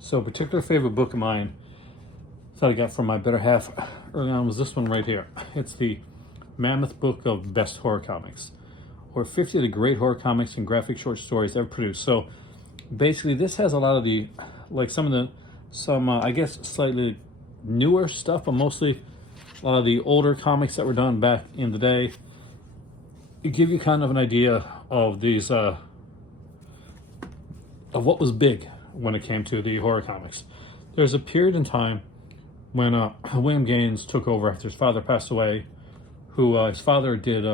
So a particular favorite book of mine that I got from my better half early on was this one right here. It's the Mammoth Book of Best Horror Comics, or 50 of the great horror comics and graphic short stories ever produced. So basically this has a lot of the, like some I guess slightly newer stuff, but mostly a lot of the older comics that were done back in the day. It give you kind of an idea of these, of what was big when it came to the horror comics. There's a period in time when William Gaines took over after his father passed away, who his father did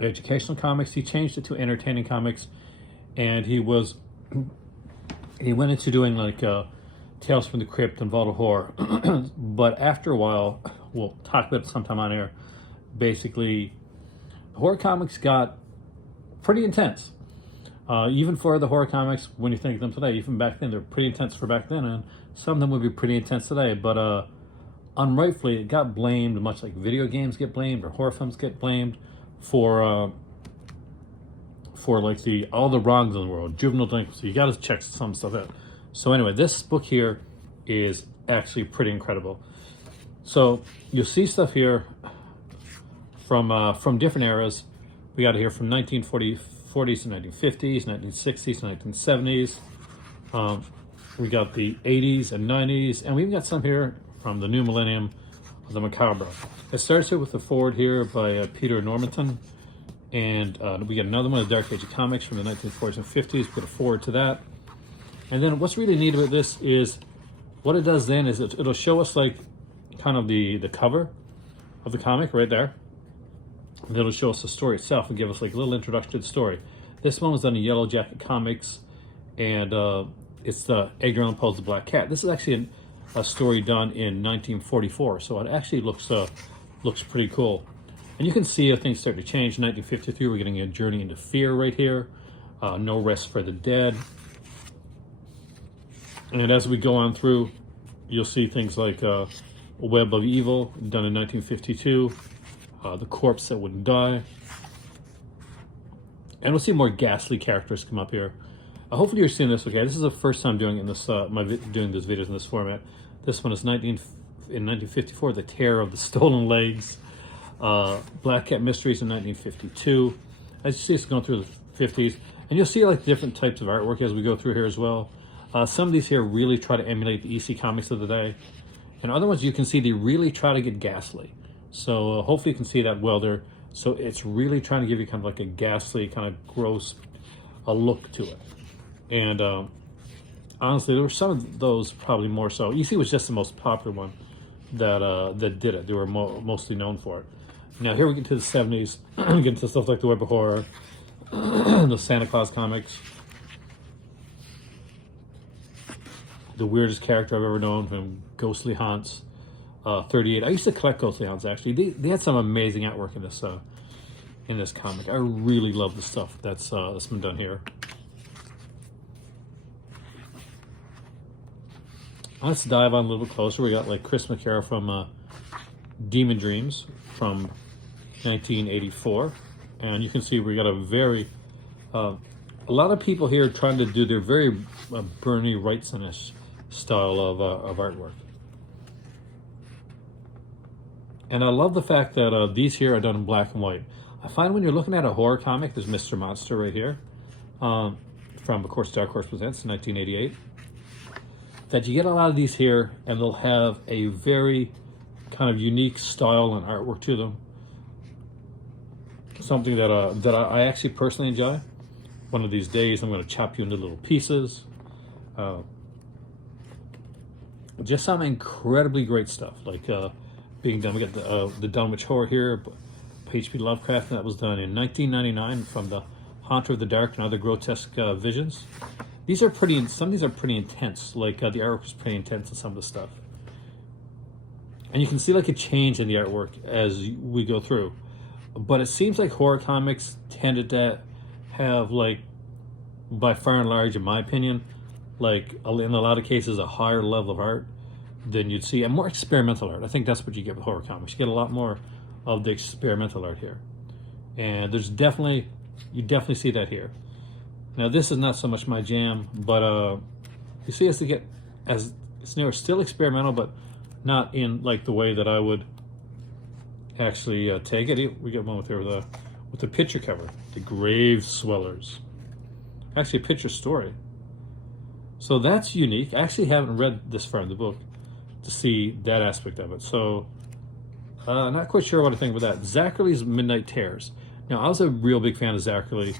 educational comics. He changed it to entertaining comics, and he went into doing like Tales from the Crypt and Vault of Horror. But after a while, we'll talk about it sometime on air, basically horror comics got pretty intense. Even for the horror comics, when you think of them today, even back then, they're pretty intense for back then, and some of them would be pretty intense today. But unrightfully, it got blamed, much like video games get blamed or horror films get blamed for like all the wrongs in the world, juvenile delinquency. You got to check some stuff out. So anyway, this book here is actually pretty incredible. So you'll see stuff here from different eras. We got it here from 1940s to 1950s, 1960s to 1970s. We got the 80s and 90s, and we even got some here from the new millennium of the macabre. It starts here with the forward here by Peter Normanton, and we get another one of the Dark Age of Comics from the 1940s and 50s. Put a forward to that, and then what's really neat about this is what it does then is it'll show us like kind of the cover of the comic right there. And it'll show us the story itself and give us like a little introduction to the story. This one was done in Yellow Jacket Comics, and it's the Edgar Allan Poe's The Black Cat. This is actually a story done in 1944, so it actually looks pretty cool. And you can see things start to change. In 1953, we're getting a Journey into Fear right here. No Rest for the Dead. And as we go on through, you'll see things like Web of Evil, done in 1952. The Corpse That Wouldn't Die. And we'll see more ghastly characters come up here. Hopefully you're seeing this okay. This is the first time doing it in this doing these videos in this format. This one is in 1954, The Terror of the Stolen Legs. Black Cat Mysteries in 1952. As you see, it's going through the 50s. And you'll see like different types of artwork as we go through here as well. Some of these here really try to emulate the EC comics of the day. And other ones you can see they really try to get ghastly. So hopefully you can see that well there. So it's really trying to give you kind of like a ghastly, kind of gross look to it. And honestly, there were some of those probably more so. EC was just the most popular one that did it. They were mostly known for it. Now here we get to the 70s, get into stuff like the Web of Horror, the Santa Claus comics. The weirdest character I've ever known from Ghostly Haunts. 38. I used to collect Ghostly Haunts actually. They had some amazing artwork in this comic. I really love the stuff that's been done here. Let's dive on a little closer. We got like Chris McCara from Demon Dreams from 1984, and you can see we got a lot of people here trying to do their very Bernie Wrightson-ish style of artwork. And I love the fact that these here are done in black and white. I find when you're looking at a horror comic, there's Mr. Monster right here, from, of course, Dark Horse Presents, 1988, that you get a lot of these here, and they'll have a very kind of unique style and artwork to them. Something that I actually personally enjoy. One of these days, I'm going to chop you into little pieces. Just some incredibly great stuff, like being done. We got the Dunwich Horror here, H.P. Lovecraft, and that was done in 1999 from the Haunter of the Dark and Other Grotesque Visions. These are some of these are pretty intense. Like the artwork is pretty intense in some of the stuff, and you can see like a change in the artwork as we go through. But it seems like horror comics tended to have, like, by far and large, in my opinion, like in a lot of cases, a higher level of art than you'd see, and more experimental art. I think that's what you get with horror comics. You get a lot more of the experimental art here, and you definitely see that here. Now this is not so much my jam, but you see as they get as they're still experimental, but not in like the way that I would actually take it. We get one with the picture cover, the Grave Swellers. Actually, a picture story. So that's unique. I actually haven't read this far in the book to see that aspect of it. So not quite sure what to think about that. Zachariah's Midnight Terrors. Now, I was a real big fan of Zachary.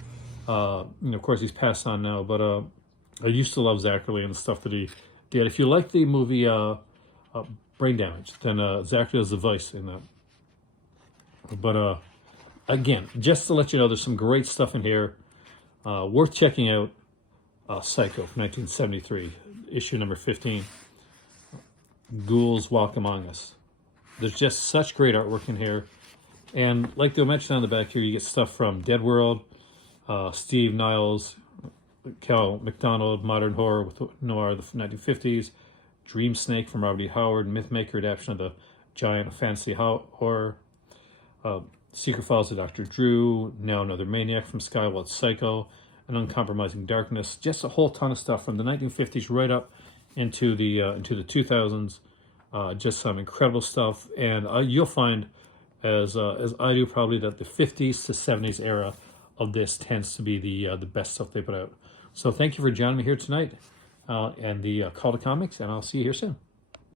Of course, he's passed on now, but I used to love Zachary and the stuff that he did. If you like the movie Brain Damage, then Zachary has the voice in that. But again, just to let you know, there's some great stuff in here. Worth checking out. Psycho from 1973, issue number 15. Ghouls Walk Among Us. There's just such great artwork in here. And like they mentioned on the back here, you get stuff from Dead World, Steve Niles, Cal McDonald, Modern Horror with Noir of the 1950s, Dream Snake from Robert E. Howard, Mythmaker adaptation of the Giant Fantasy Horror, Secret Files of Dr. Drew, Now Another Maniac from Skywalk Psycho, An Uncompromising Darkness, just a whole ton of stuff from the 1950s right up into the 2000s. Just some incredible stuff, and you'll find, as I do probably, that the 50s to 70s era of this tends to be the best stuff they put out. So thank you for joining me here tonight, and the Call to Comics, and I'll see you here soon.